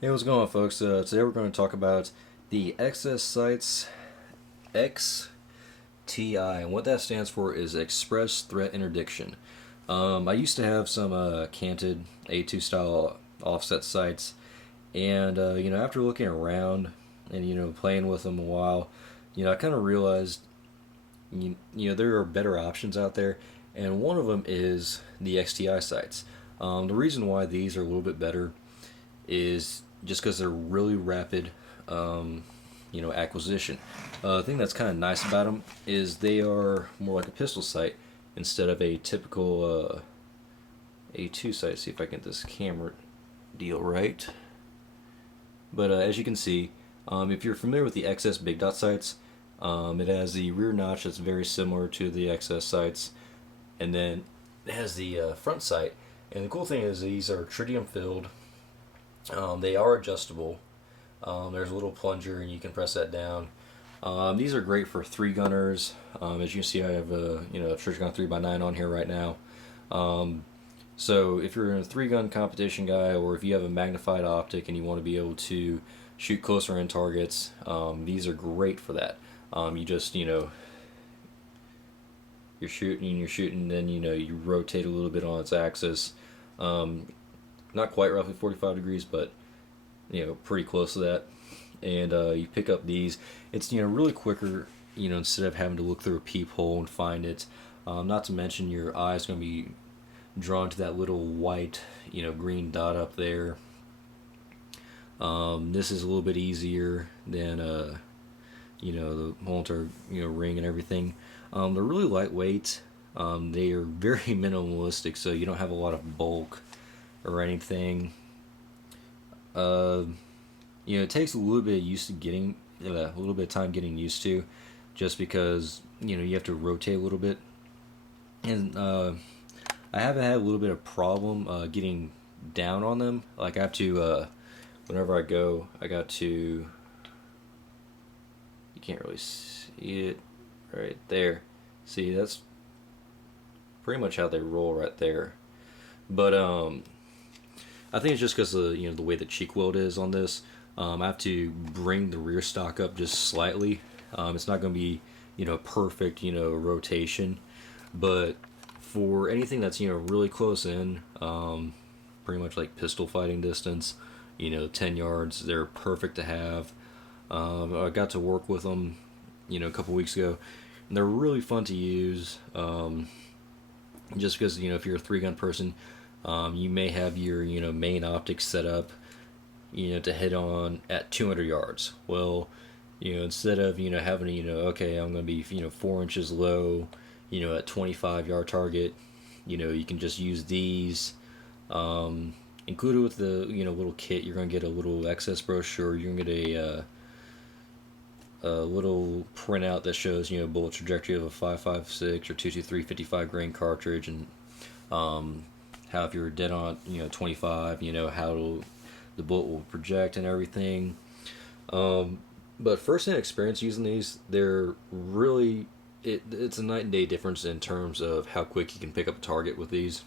Hey, what's going on, folks? Today we're going to talk about the XS Sites XTI, and what that stands for is Xpress Threat Interdiction. I used to have some canted A2 style offset sights, and after looking around and playing with them a while, I kind of realized there are better options out there, and one of them is the XTI sites. The reason why these are a little bit better is just because they're really rapid, acquisition. The thing that's kind of nice about them is they are more like a pistol sight instead of a typical A2 sight. See if I can get this camera deal right. But as you can see, if you're familiar with the XS big dot sights, it has the rear notch that's very similar to the XS sights, and then it has the front sight. And the cool thing is these are tritium filled. They are adjustable. There's a little plunger, and you can press that down. These are great for three gunners. As you can see, I have a Tritron 3x9 on here right now. So if you're in a three gun competition guy, or if you have a magnified optic and you want to be able to shoot closer in targets, these are great for that. You just you're shooting, then you rotate a little bit on its axis. Not quite roughly 45 degrees, but pretty close to that. And you pick up these. It's really quicker. Instead of having to look through a peephole and find it. Not to mention your eye's going to be drawn to that little white, green dot up there. This is a little bit easier than the Molter ring and everything. They're really lightweight. They are very minimalistic, so you don't have a lot of bulk or anything. It takes a little bit of a little bit of time getting used to, just because you have to rotate a little bit, and I haven't had a little bit of problem getting down on them. Like I have to, whenever I go, I got to. You can't really see it right there. See, that's pretty much how they roll right there. But I think it's just because of the way the cheek weld is on this. I have to bring the rear stock up just slightly. It's not going to be perfect rotation, but for anything that's really close in, pretty much like pistol fighting distance, 10 yards, they're perfect to have. I got to work with them a couple weeks ago, and they're really fun to use. Just because if you're a three gun person, you may have your main optics set up to hit on at 200 yards. Well, instead of having to okay, I'm going to be 4 inches low at 25-yard target, you can just use these. Included with the little kit, you're going to get a little XS brochure. You're going to get a little printout that shows bullet trajectory of a 5.56 or 223 55 grain cartridge, and how if you're dead on 25, how the bullet will project and everything. But first-hand experience using these, they're really it's a night and day difference in terms of how quick you can pick up a target with these.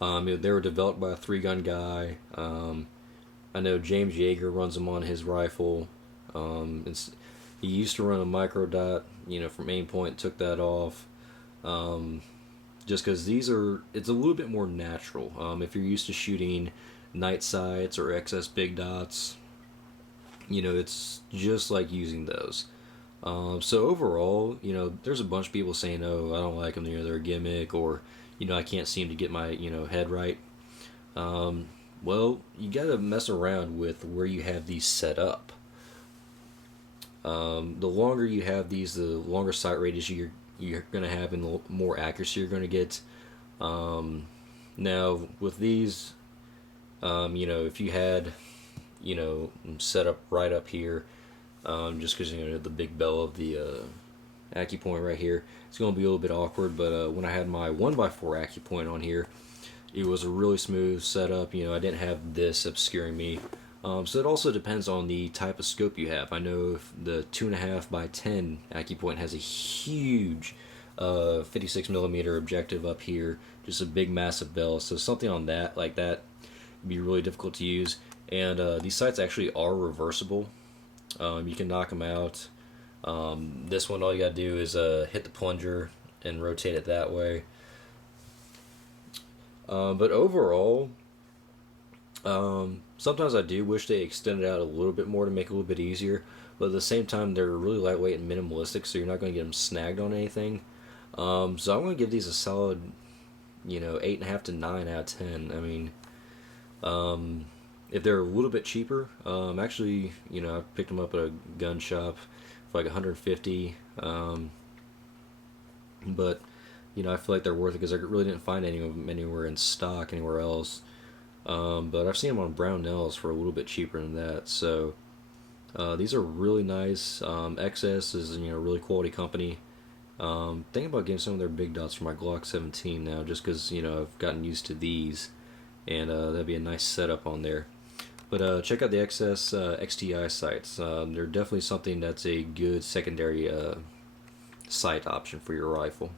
They were developed by a three-gun guy. I know James Yeager runs them on his rifle. He used to run a micro dot, from Aimpoint, took that off. Just because it's a little bit more natural. If you're used to shooting night sights or XS big dots, it's just like using those. So overall, there's a bunch of people saying, "Oh, I don't like them. They're a gimmick," or I can't seem to get my head right. Well, you gotta mess around with where you have these set up. The longer you have these, the longer sight radius you're gonna have, and the more accuracy you're gonna get. Now with these, if you had set up right up here, just because the big bell of the AccuPoint right here, it's going to be a little bit awkward. But when I had my 1x4 AccuPoint on here, it was a really smooth setup. I didn't have this obscuring me. So it also depends on the type of scope you have. I know if the 2.5x10 AccuPoint has a huge 56mm objective up here, just a big massive bell. So something on that like that be really difficult to use. And these sights actually are reversible. You can knock them out. This one, all you gotta do is hit the plunger and rotate it that way. But overall, sometimes I do wish they extended out a little bit more to make it a little bit easier. But at the same time, they're really lightweight and minimalistic, so you're not going to get them snagged on anything. So I'm going to give these a solid, 8.5 to 9 out of 10. I mean, if they're a little bit cheaper, actually, I picked them up at a gun shop for like 150. But I feel like they're worth it because I really didn't find any of them anywhere in stock anywhere else. But I've seen them on Brownells for a little bit cheaper than that. So these are really nice. XS is a really quality company. Thinking about getting some of their big dots for my Glock 17 now, just because I've gotten used to these, and that'd be a nice setup on there. But check out the XS XTI sights. They're definitely something that's a good secondary sight option for your rifle.